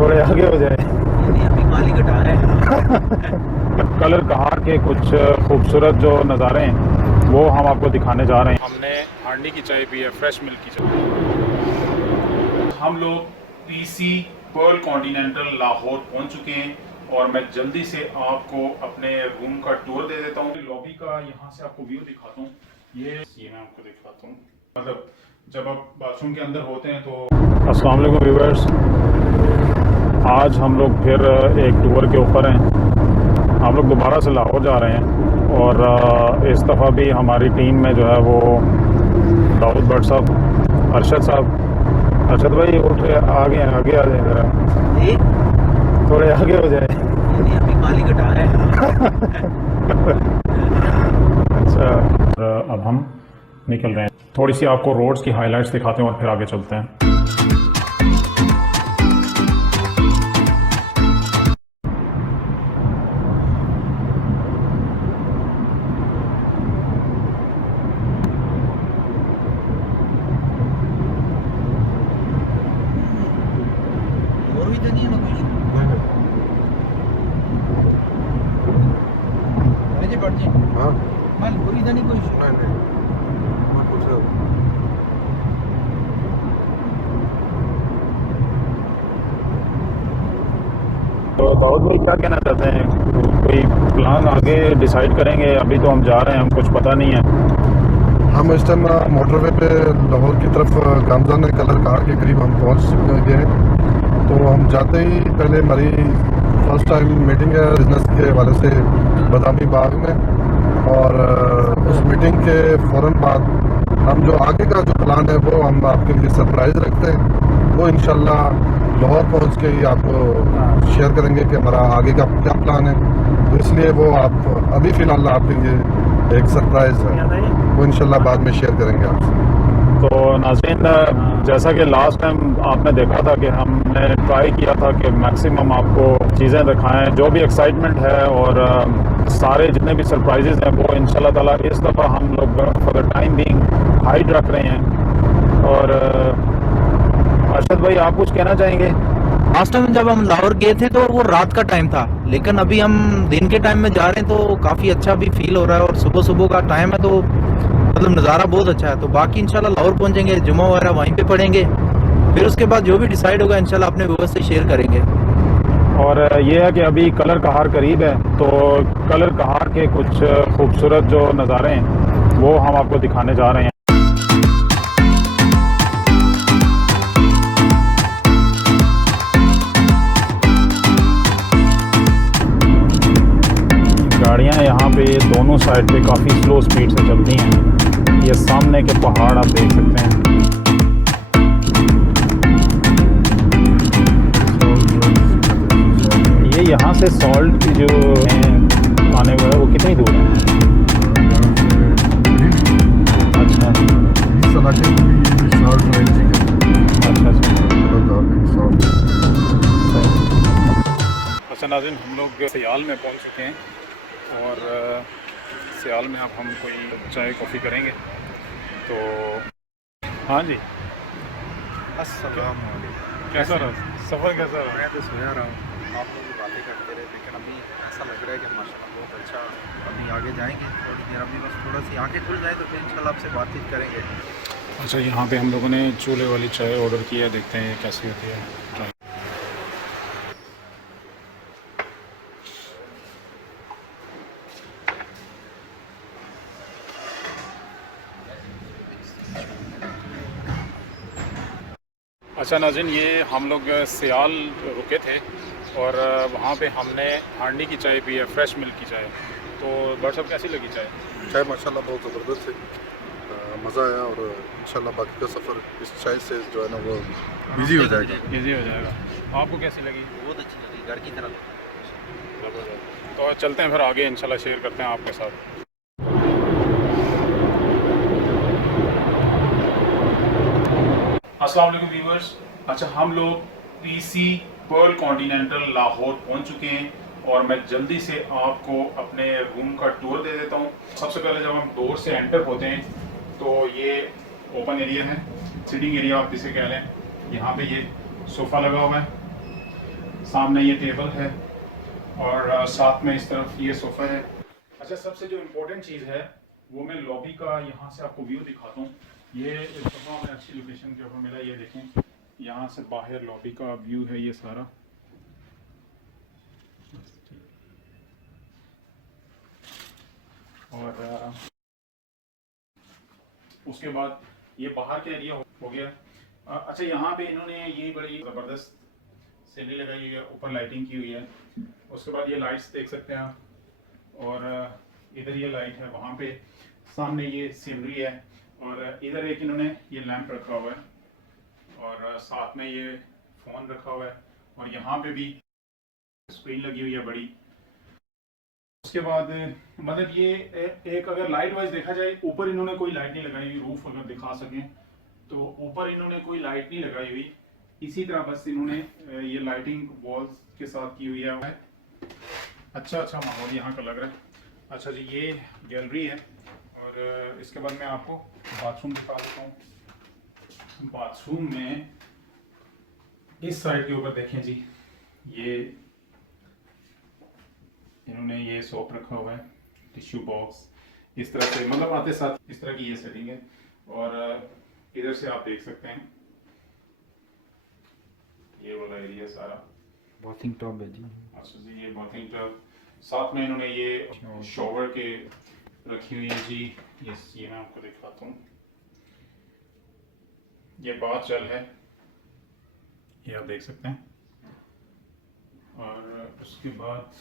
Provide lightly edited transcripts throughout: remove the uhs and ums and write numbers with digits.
थोड़े आगे हो जाए। नहीं, अभी मालिक हटा रहे हैं। कलर कहार के कुछ खूबसूरत जो नज़ारे हैं वो हम आपको दिखाने जा रहे हैं। हमने हांडी की चाय पी है, फ्रेश मिल्क की चाय। हम लोग पीसी पर्ल कॉन्टिनेंटल लाहौर पहुंच चुके हैं और मैं जल्दी से आपको अपने रूम का टूर दे देता हूँ। लॉबी का यहाँ से आपको व्यू दिखाता हूँ। ये मैं आपको दिखाता हूँ, मतलब जब आप बाथरूम के अंदर होते हैं तो। अस्सलाम वालेकुम व्यूअर्स, आज हम लोग फिर एक टूर के ऊपर हैं। हम लोग दोबारा से लाहौर जा रहे हैं और इस दफ़ा भी हमारी टीम में जो है वो दाऊद भट्ट साहब, अरशद साहब। अरशद भाई उठ के आगे आगे आ जाए ज़रा, जी, थोड़े आगे हो जाए। नहीं, अभी मालिक हटा रहे हैं। अच्छा, अब हम निकल रहे हैं। थोड़ी सी आपको रोड्स की हाइलाइट्स दिखाते हैं और फिर आगे चलते हैं। और भी तो नहीं है ना कुछ। जी भट्ट जी, हाँ मैं पूरी तो नहीं कुछ। नहीं मैं पूछ रहा हूँ। तो दाऊद भाई क्या कहना चाहते हैं? कोई प्लान आगे डिसाइड करेंगे? अभी तो हम जा रहे हैं, हम कुछ पता नहीं है। हम इस टाइम मोटरवे पे लाहौर की तरफ गामजान कलर कार के करीब हम पहुँच गए हैं। तो हम जाते ही पहले हमारी फर्स्ट टाइम मीटिंग है बिजनेस के हवाले से बादामी बाग में, और उस मीटिंग के फ़ौरन बाद हम जो आगे का जो प्लान है वो हम आपके लिए सरप्राइज़ रखते हैं। वो इंशाल्लाह लाहौर पहुंच के ही आपको शेयर करेंगे कि हमारा आगे का क्या प्लान है। तो इसलिए वो आप अभी फ़िलहाल आपके लिए एक सरप्राइज़ है, वो इंशाल्लाह बाद में शेयर करेंगे आपसे। तो नाज़रीन, जैसा कि लास्ट टाइम आपने देखा था कि हमने ट्राई किया था कि मैक्सिमम आपको चीज़ें दिखाएं, जो भी एक्साइटमेंट है और सारे जितने भी सरप्राइजेज़ हैं वो इंशाल्लाह ताला इस दफ़ा हम लोग for the time being hide रख रहे हैं। और अरशद भाई, आप कुछ कहना चाहेंगे? लास्ट टाइम जब हम लाहौर गए थे तो वो रात का टाइम था, लेकिन अभी हम दिन के टाइम में जा रहे हैं तो काफ़ी अच्छा भी फील हो रहा है। और सुबह सुबह का टाइम है तो मतलब नज़ारा बहुत अच्छा है। तो बाकी इंशाल्लाह लाहौर पहुंचेंगे, जुमा वगैरह वहीं पे पढ़ेंगे, फिर उसके बाद जो भी डिसाइड होगा इंशाल्लाह अपने व्यूअर्स से शेयर करेंगे। और ये है कि अभी कलर कहार करीब है, तो कलर कहार के कुछ खूबसूरत जो नज़ारे हैं वो हम आपको दिखाने जा रहे हैं। गाड़ियाँ यहाँ पे दोनों साइड पे काफ़ी स्लो स्पीड से चलती हैं। ये सामने के पहाड़ आप देख सकते हैं। ये यहाँ से सॉल्ट की जो आने वाला वो कितनी दूर है? अच्छा अच्छा नाज़रीन, हम लोग सियाल में पहुँच चुके हैं और सियाल में अब हम कोई चाय कॉफ़ी करेंगे। तो हाँ जी, अस्सलाम वालेकुम। कैसा रहा सफ़र? कैसा रहा? मैं तो सोया रहा हूँ, आप लोग बातें करते रहे, लेकिन अभी ऐसा लग रहा है कि माशाल्लाह बहुत अच्छा। अभी आगे जाएंगे थोड़ी देर, अभी बस थोड़ा सी आगे खुल जाए तो फिर इंशाल्लाह आपसे बातचीत करेंगे। अच्छा, यहाँ पे हम लोगों ने चूल्हे वाली चाय ऑर्डर की है, देखते हैं ये कैसी होती है। ट्राई। अच्छा नाज़रीन, ये हम लोग सियाल रुके थे और वहाँ पे हमने हांडी की चाय पी है, फ्रेश मिल्क की चाय। तो भट्ट साहब, कैसी लगी चाय? चाय माशाल्लाह बहुत ज़बरदस्त है, मज़ा आया। और इंशाल्लाह बाकी का सफ़र इस चाय से जो है ना वो बिजी हो जाएगा। ईजी हो जाएगा। आपको कैसी लगी? बहुत अच्छी लगी, घर की तरह। तो चलते हैं फिर आगे, इंशाल्लाह शेयर करते हैं आपके साथ। अस्सलाम वालेकुम व्यूअर्स। अच्छा, हम लोग पीसी पर्ल कॉन्टिनेंटल लाहौर पहुंच चुके हैं और मैं जल्दी से आपको अपने रूम का टूर दे देता हूं। सबसे पहले जब हम डोर से एंटर होते हैं तो ये ओपन एरिया है, सिटिंग एरिया आप जिसे कह लें। यहाँ पे ये सोफ़ा लगा हुआ है सामने ये टेबल है और साथ में इस तरफ ये सोफ़ा है। अच्छा, सबसे जो इम्पोर्टेंट चीज़ है वो मैं लॉबी का यहाँ से आपको व्यू दिखाता हूँ। ये इस दफ़ा हमें अच्छी लोकेशन के ऊपर मिला, ये देखें, यहाँ से बाहर लॉबी का व्यू है ये सारा। और उसके बाद ये बाहर का एरिया हो गया। अच्छा, यहाँ पे इन्होंने ये बड़ी ज़बरदस्त सीनरी लगाई हुई है, ऊपर लाइटिंग की हुई है। उसके बाद ये लाइट्स देख सकते हैं आप, और इधर ये लाइट है, वहाँ पे सामने ये सीनरी है, और इधर एक इन्होंने ये लैंप रखा हुआ है, और साथ में ये फ़ोन रखा हुआ है, और यहाँ पे भी स्क्रीन लगी हुई है बड़ी। उसके बाद मतलब ये एक अगर लाइट वाइज देखा जाए, ऊपर इन्होंने कोई लाइट नहीं लगाई हुई, रूफ अगर दिखा सकें तो ऊपर इन्होंने कोई लाइट नहीं लगाई हुई, इसी तरह बस इन्होंने ये लाइटिंग वॉल्स के साथ की हुई है। अच्छा माहौल यहाँ का लग रहा है। अच्छा जी, ये गैलरी है, और इसके बाद मैं आपको बाथरूम दिखा देता हूँ। बाथरूम में इस साइड के ऊपर देखें जी, ये इन्होंने ये सोप रखा हुआ है, टिश्यू बॉक्स इस तरह से, मतलब आते साथ इस तरह की ये सेटिंग है। और इधर से आप देख सकते हैं ये वाला एरिया सारा बाथिंग टब है जी। अच्छा जी, ये बाथिंग टब, साथ में इन्होंने ये शॉवर के रखी हुई है जी। ये मैं आपको दिखाता हूँ, ये बाथ जल है, ये आप देख सकते हैं। और उसके बाद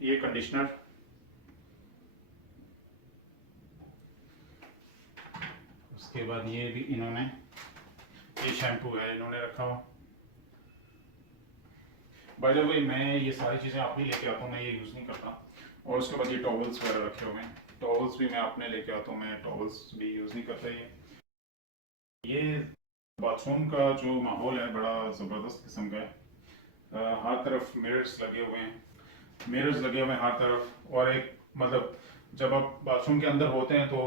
ये कंडीशनर, उसके बाद ये भी इन्होंने, ये शैम्पू है इन्होंने रखा हुआ। बाय द वे मैं ये सारी चीज़ें अपनी लेके आता हूँ, मैं ये यूज़ नहीं करता। और उसके बाद ये टॉवल्स वगैरह रखे हुए हैं, टॉवल्स भी मैं अपने लेके आता हूँ, मैं टॉवल्स भी यूज़ नहीं करता। ये बाथरूम का जो माहौल है बड़ा ज़बरदस्त किस्म का है। हर तरफ मिरर्स लगे हुए हैं, हर तरफ। और एक मतलब जब आप बाथरूम के अंदर होते हैं तो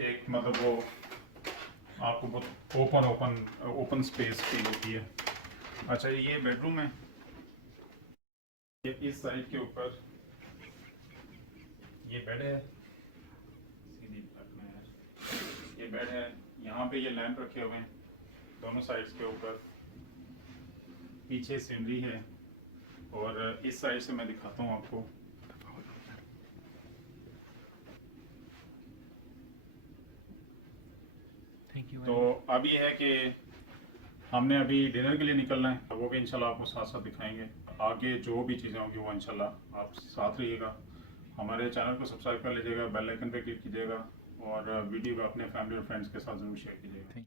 एक मतलब वो आपको बहुत ओपन स्पेस फील होती है। अच्छा, ये बेडरूम है, ये इस साइड के ऊपर ये बेड है, सीधी ये बेड है, यहाँ पे ये लैंप रखे हुए हैं दोनों साइड्स के ऊपर, पीछे सीनरी है। और इस साइड से मैं दिखाता हूँ आपको, तो अब ये है कि हमने अभी डिनर के लिए निकलना है, वो भी इंशाल्लाह आपको साथ साथ दिखाएंगे। आगे जो भी चीज़ें होंगी वो इंशाल्लाह आप साथ रहिएगा। हमारे चैनल को सब्सक्राइब कर लीजिएगा, बेल आइकन पे क्लिक कीजिएगा, और वीडियो को अपने फैमिली और फ्रेंड्स के साथ ज़रूर शेयर कीजिएगा।